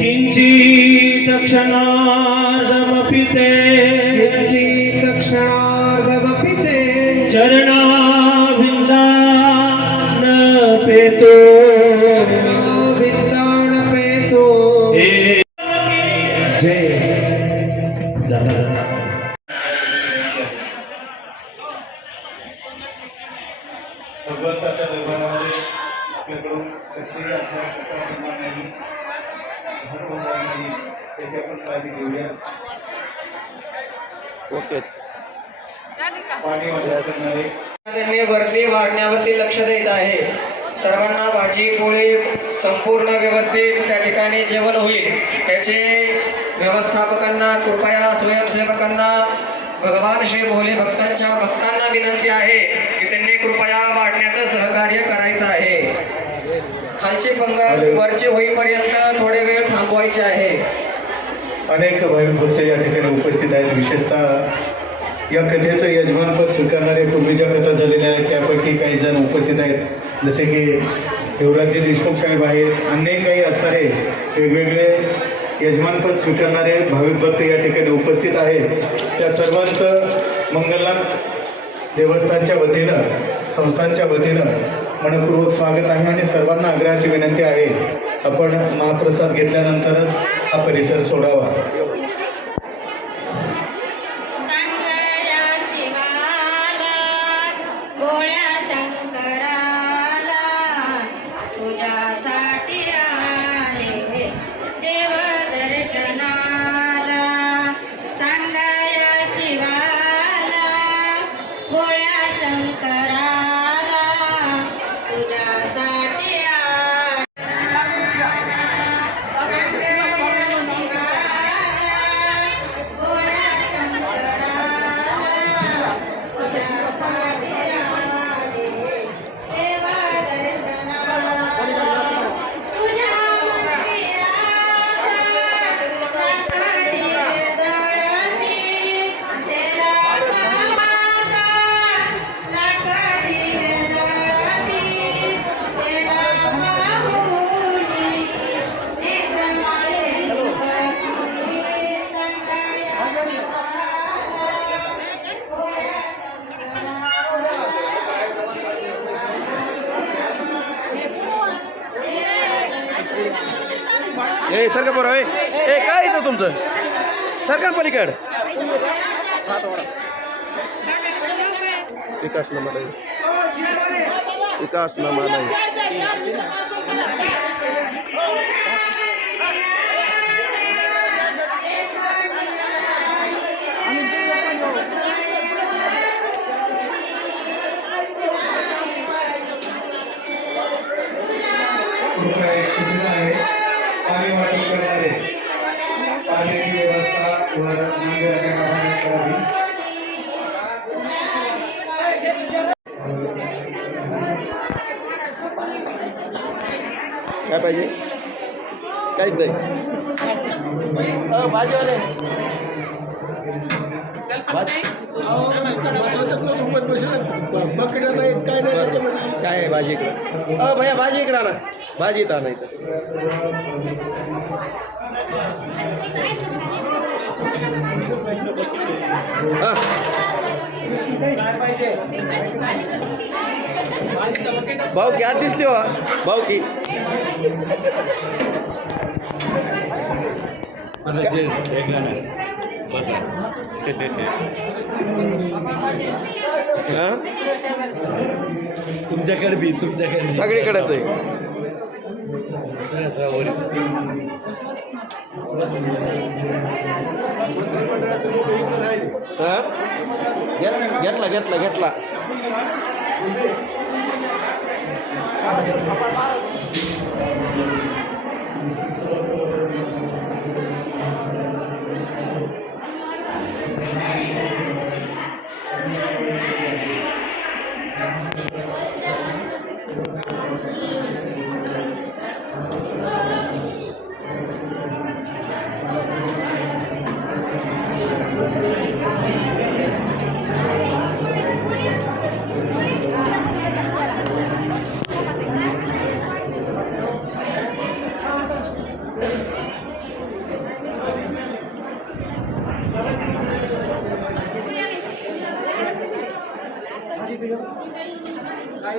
किंचित क्षणार्धमपि ते चरणाविन्दानपेतो हे जय जाता जाता भगवंताच्या दरबारामध्ये आपल्याकडून कसलीही असणार नाही, होणार नाही, त्याची आपण काळजी घेऊया. ओकेच. पाणी वाटप करणारे त्यांनी वरती वाढण्यावरती लक्ष द्यायचं आहे. सर्वांना भाजी पोळी संपूर्ण व्यवस्थित त्या ठिकाणी जेवण होईल याचे व्यवस्थापकांना कृपया स्वयंसेवकांना भगवान श्री भोले भक्तांना विनंती आहे की त्यांनी कृपया वाढण्याचं सहकार्य करायचं आहे. खालची पंगत वरची होईपर्यंत थोडे वेळ थांबवायचे आहे. अनेक भाविक भक्त या ठिकाणी उपस्थित आहेत. विशेषतः या कथेचं यजमानपद स्वीकारणारे पूर्वी ज्या कथा झालेल्या आहेत त्यापैकी काही जण उपस्थित आहेत, जसे की युवराजजी देशमुख साहेब आहेत. अन्य काही असणारे वेगवेगळे यजमानपद स्वीकारणारे भाविक भक्त या ठिकाणी उपस्थित आहेत. त्या सर्वांचं मंगलनाथ देवस्थानच्या वतीनं संस्थांच्या वतीनं मनपूर्वक स्वागत आहे आणि सर्वांना आग्रहाची विनंती आहे आपण महाप्रसाद घेतल्यानंतरच हा परिसर सोडावा. भोळ्या शंकराला तुझ्यासाठी आले देव दर्शनाला. सांगाया शिवाला भोळ्या शंकराला तुझ्यासाठी ए सरकार बरं ए काय येतं तुमचं सरकार पलीकड विकास नामाला एक सूचना आहे, पाणी वाटप करणारे पाण्याची व्यवस्था वर मंदिराच्या गाभाऱ्यात करावी. काय पाहिजे काहीच नाही. भाजीवाले काय आहे भाजी इकडं भैया भाजी इकडं आणा भाजी इथं आणा इथं. भाऊ की आत दिसली हो भाऊ की तुमच्याकडे बी तुमच्याकडे सगळीकडेच आहे. घेतला काय